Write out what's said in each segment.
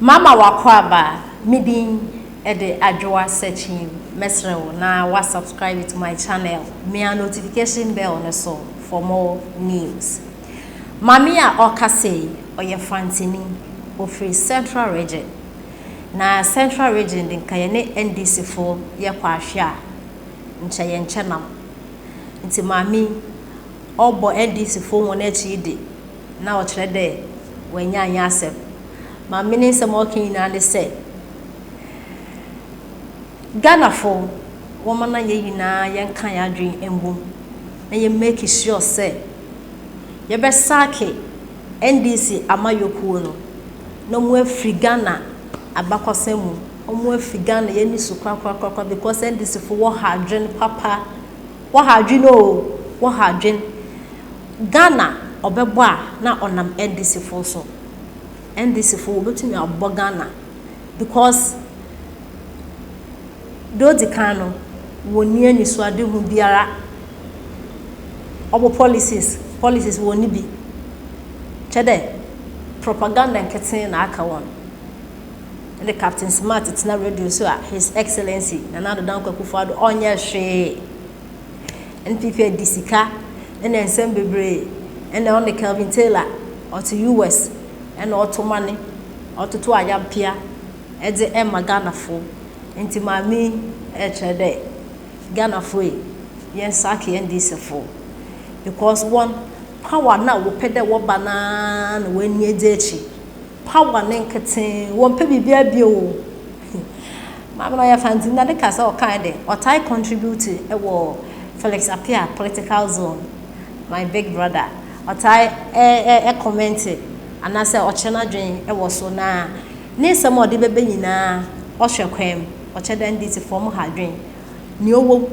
Mama wakwaba midin ede adwa searching mesrew na wa subscribe to my channel me a notification bell on so for more news. Mami a okase oye Fante ni ofri Central Region na Central Region din kayene NDC fo ye kwahwe nche ye nchenam nti mami obo NDC fo won achi de na o kire de wanya anya asem mami ni nsem okin na de say Ghana fo woman na ye yina yen kan ya adwen embum na ye make sure say ye be sake NDC amayokuo no mu afri Ghana abakosemu omu afri Ghana ye ni sukwa because NDC fo wo hadwen papa wo hadwen wo hadwen Ghana obebo a na onam NDC fo so NDC fo obetumi abo Ghana because do di kano woni ani so ade hu biara obo policies woni bi chede propaganda nketen na aka won the Captain Smart it's na radio so His Excellency Nana Dan Kwakufuado onye hwe NPP disika na ensem bebre na on the Calvin Taylor or to US and auto money or to ayampia e de Ghana fo enti mami chede Ghana fo yen sake NDC fo because one power na wo pede wo banana when ye dechi power nenketen wo pe bibia bio mama no ya Fante na de kasa o kan de o tai contribute e wo Felix Apia political zone my big brother o tai comment anase o chena dwen e wo so na ni sem o de bebe nyina o hwekwem o cheda NDC form hadwen ni owo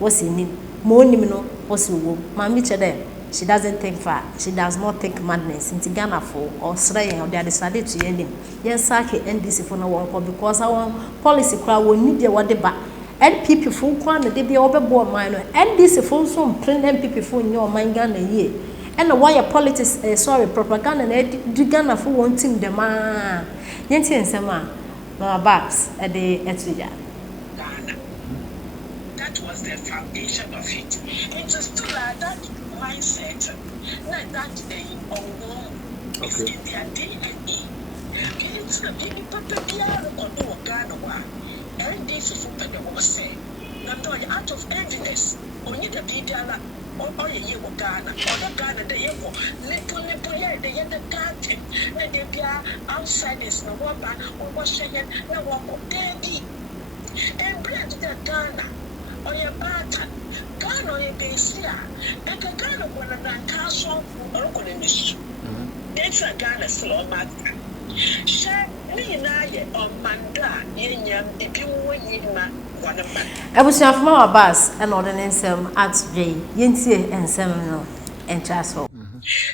wo sini mo nim no wo si wo mami chede she doesn't think far. She does not think madness. Into Ghana for or Srayan or they decided to end him. Yes, Saki NDC for no one because our policy crowd will need what they back. NPP full quan they be overboard minor. NDC full some plain NPP full in your mind Ghana year. And why a politics propaganda and Ghana for one team the man. Yanti and Sama no backs at the Ghana. That was the foundation of it. It is still like that mindset. Not that they it's in their DNA. It's the baby papa or no Ghana. And this is what they will say. Not only out of enviness, only the Bidala or a year of Ghana, or the Ghana, the Evo, little year, the end of garden, and they are outsiders, no one back, or was shaking, no one more daddy. And bread to Ghana. Or your pattern, Ghana or your base here, and the Ghana one of that castle or economists. That's a Ghana slow matter. Share me and I on Manda, Yam, if you win my one of my. I was have more bus and ordinance at J, Yinty and Seminole and Chasso.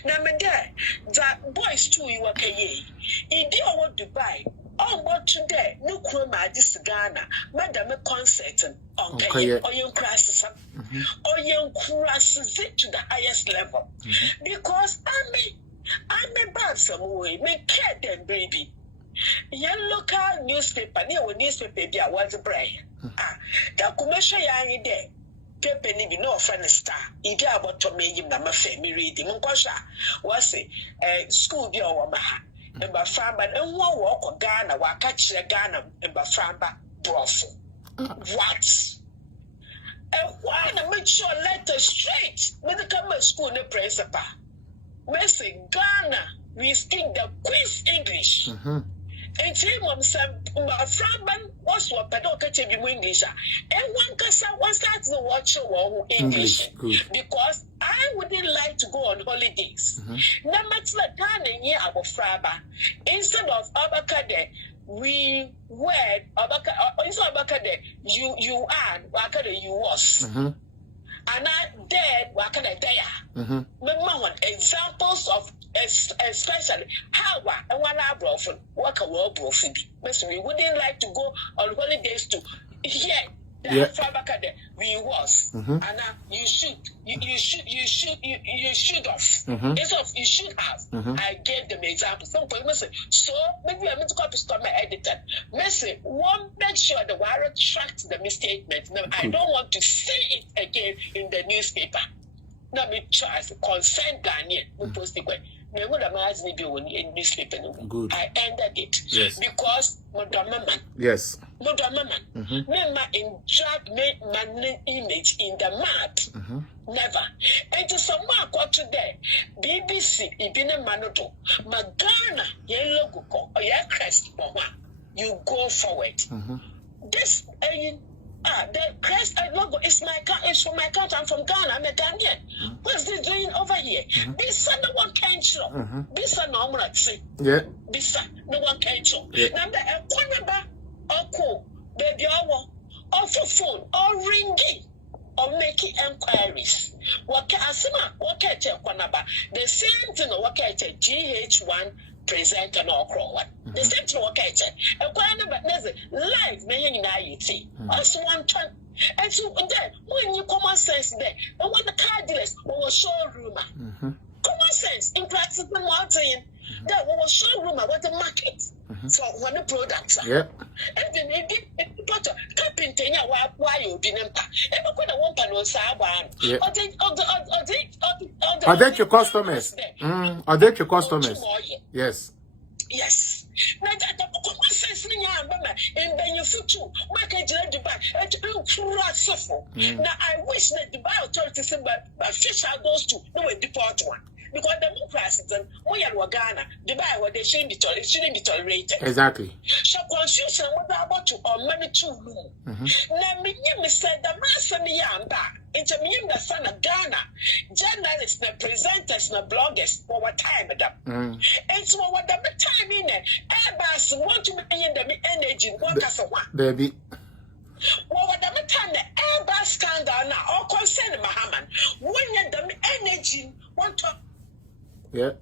Now, my dad, that boys too, you are paying. In the old Dubai. Oh, what today? No croma this Ghana, Madam concert on pay or young crashes or young crashes it to the highest level. Because I'm a bad some way, make care them baby. Young local newspaper near newspaper baby I was a brain. The commercial young day. Pepe ni bi no friend star. Ide aboto me yim na ma fa mi reading. Nkosha was school bi o ma ha. Emba framba enwo wo ko Ghana wa ka kire Ghana emba framba brofo what why na make sure letter straight medical school no principal we say Ghana we speak the Queen's English and say mom say framba was what pedo ka che bi English and one kasa one start to watch your English because I wouldn't like to go on holidays. Na matla Ghana here abo fraba instead of abakade we were abaka instead of abakade you are wakade you was and I dead wakade there. Remember examples of especially how and one abroad work a world profit. We wouldn't like to go on holidays to here. we was and you should have instead of you should have I gave them examples. Some people say so maybe I'm going to copy stop my editor. Messi one make sure the wire retract the misstatement. No, I don't want to say it again in the newspaper. Now me try to consent Ghanaian we post it. Good. I ended it because yes. Mama in drag made my image in the map. Never. And to someone got today, BBC, Ibina Manodo, Magana, yellow logo, or your crest, you go forward. This the crest logo is from my country. I'm from Ghana. I'm a Ghanaian. What's this doing over here? This son, no one can show. This son, no one see. Yeah. This son, no one can show. Number a number or call, baby, or phone, or ringing, or making enquiries. What can Asima? What can the same thing? What can GH1 present and all crow one? The same thing. What can a number live, maybe in IET. Also one time. And so then, when you common sense there, and when the car dealers will show rumor, common sense in practice, the mountain that will show rumor what the market for one the products are. And then they got a carpenter, why you didn't pack. Ever put a woman on Saban, are they your customers? Are they your customers? Yes. Yes. Now that the common sense in Benufutu, market Dubai, now I wish that the Dubai authorities but fish out those two, no deport one. Because the new president, we are Ghana, Dubai, what they shouldn't be tolerated. Exactly. So confusion what about to or money too. Now me said the master me back. It's a me the son of Ghana. Journalists, the presenters, the bloggers, for what time of them. It's what the time in it. Airbus want to be in the energy, what as a one. Baby. Well, what the time the Airbus scandal now, all concern Mahaman. When you the energy want to. Yeah,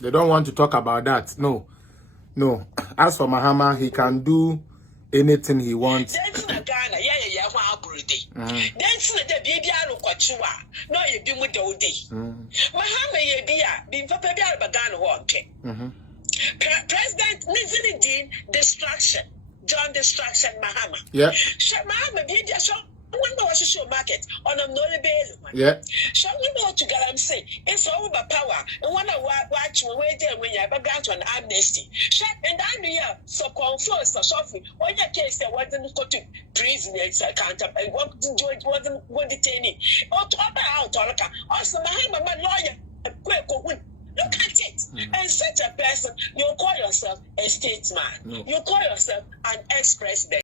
they don't want to talk about that. No. As for Mahama, he can do anything he wants. That's not Ghana. Yeah. That's not the baby. I look at you. No, you be with the day. Mahama, be Papa Ghana walking. President Nizini Distraction. John Distraction Mahama. Yeah. Mahama, be there. When I was show market on a no bail. Yeah. So we know to say it's all about power. And when I watch when you have a grant on amnesty. And I knew so confused for suffering. When your case there wasn't go to prison, it's a counter and what wasn't going detaining. Or to out also my lawyer. Look at it. And such a person, you call yourself a statesman. You call yourself an ex-president.